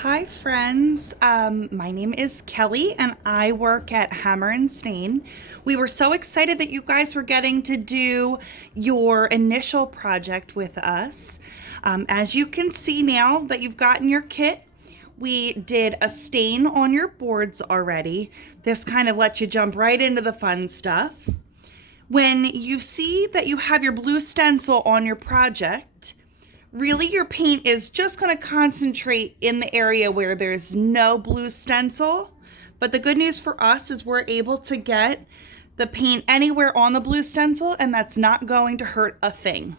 Hi, friends. My name is Kelly, and I work at Hammer and Stain. We were so excited that you guys were getting to do your initial project with us. As you can see now that you've gotten your kit, we did a stain on your boards already. This kind of lets you jump right into the fun stuff. When you see that you have your blue stencil on your project, really your paint is just going to concentrate in the area where there's no blue stencil. But the good news for us is we're able to get the paint anywhere on the blue stencil, and that's not going to hurt a thing.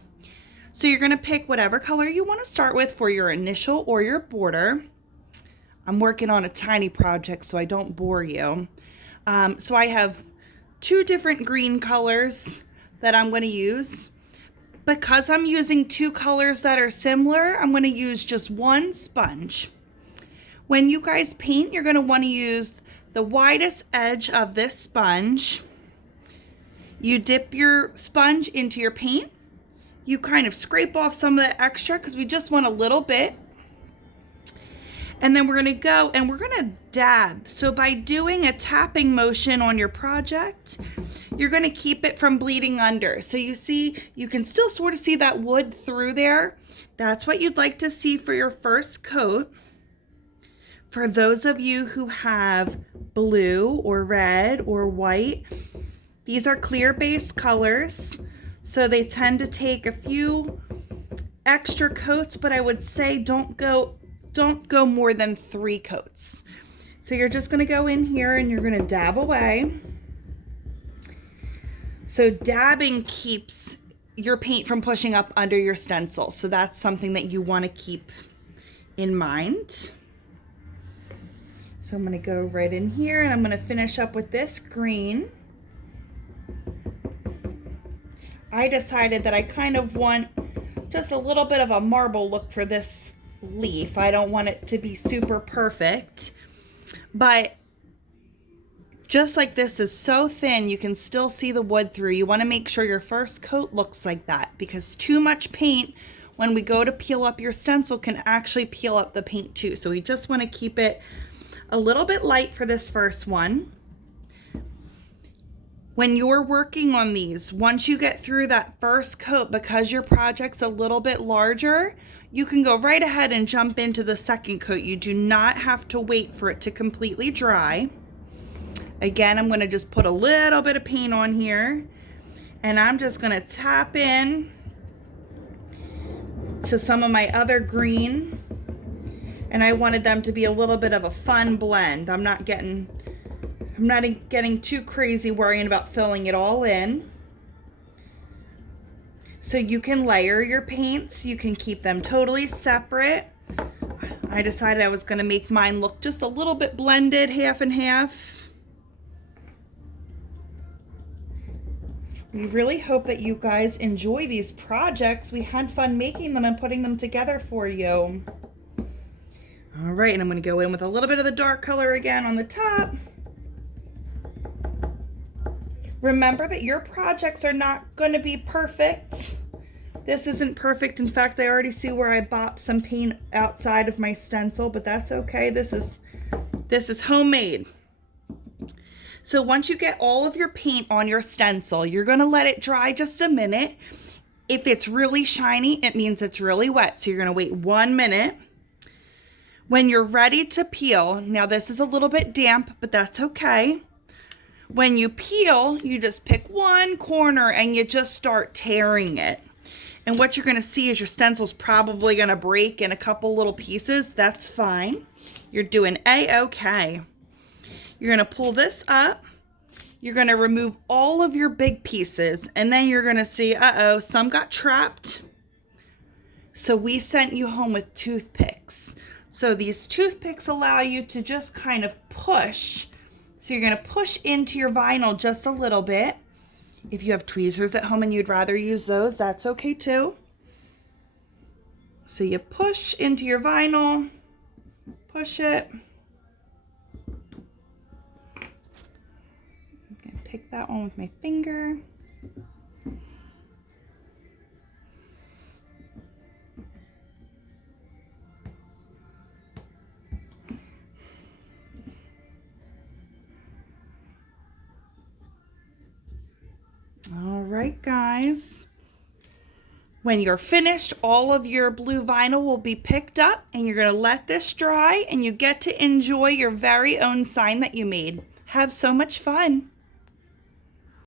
So you're going to pick whatever color you want to start with for your initial or your border. I'm working on a tiny project, so I don't bore you. So I have two different green colors that I'm going to use. Because I'm using two colors that are similar, I'm going to use just one sponge. When you guys paint, you're going to want to use the widest edge of this sponge. You dip your sponge into your paint. You kind of scrape off some of the extra because we just want a little bit. And then we're going to go and we're going to dab. So by doing a tapping motion on your project, you're going to keep it from bleeding under. So you see, you can still sort of see that wood through there. That's what you'd like to see for your first coat. For those of you who have blue or red or white, these are clear base colors. So they tend to take a few extra coats, but I would say don't go more than 3 coats. So you're just going to go in here and you're going to dab away. So dabbing keeps your paint from pushing up under your stencil. So that's something that you want to keep in mind. So I'm going to go right in here and I'm going to finish up with this green. I decided that I kind of want just a little bit of a marble look for this leaf. I don't want it to be super perfect, but just like this is so thin, you can still see the wood through. You want to make sure your first coat looks like that, because too much paint when we go to peel up your stencil can actually peel up the paint too. So we just want to keep it a little bit light for this first one. When you're working on these, once you get through that first coat, because your project's a little bit larger, you can go right ahead and jump into the second coat. You do not have to wait for it to completely dry. Again, I'm going to just put a little bit of paint on here, and I'm just going to tap in to some of my other green, and I wanted them to be a little bit of a fun blend. I'm not getting too crazy worrying about filling it all in. So you can layer your paints. You can keep them totally separate. I decided I was going to make mine look just a little bit blended, half and half. We really hope that you guys enjoy these projects. We had fun making them and putting them together for you. All right, and I'm going to go in with a little bit of the dark color again on the top. Remember that your projects are not going to be perfect. This isn't perfect. In fact, I already see where I bopped some paint outside of my stencil, but that's okay. This is homemade. So once you get all of your paint on your stencil, you're going to let it dry just a minute. If it's really shiny, it means it's really wet. So you're going to wait 1 minute. When you're ready to peel, now this is a little bit damp, but that's okay. When you peel, you just pick one corner and you just start tearing it. And what you're going to see is your stencil's probably going to break in a couple little pieces. That's fine. You're doing A-okay. You're going to pull this up. You're going to remove all of your big pieces. And then you're going to see, uh-oh, some got trapped. So we sent you home with toothpicks. So these toothpicks allow you to just kind of push. So you're going to push into your vinyl just a little bit. If you have tweezers at home and you'd rather use those, that's okay too. So you push into your vinyl, push it. I'm going to pick that one with my finger. right, guys. When you're finished, all of your blue vinyl will be picked up and you're going to let this dry and you get to enjoy your very own sign that you made. Have so much fun.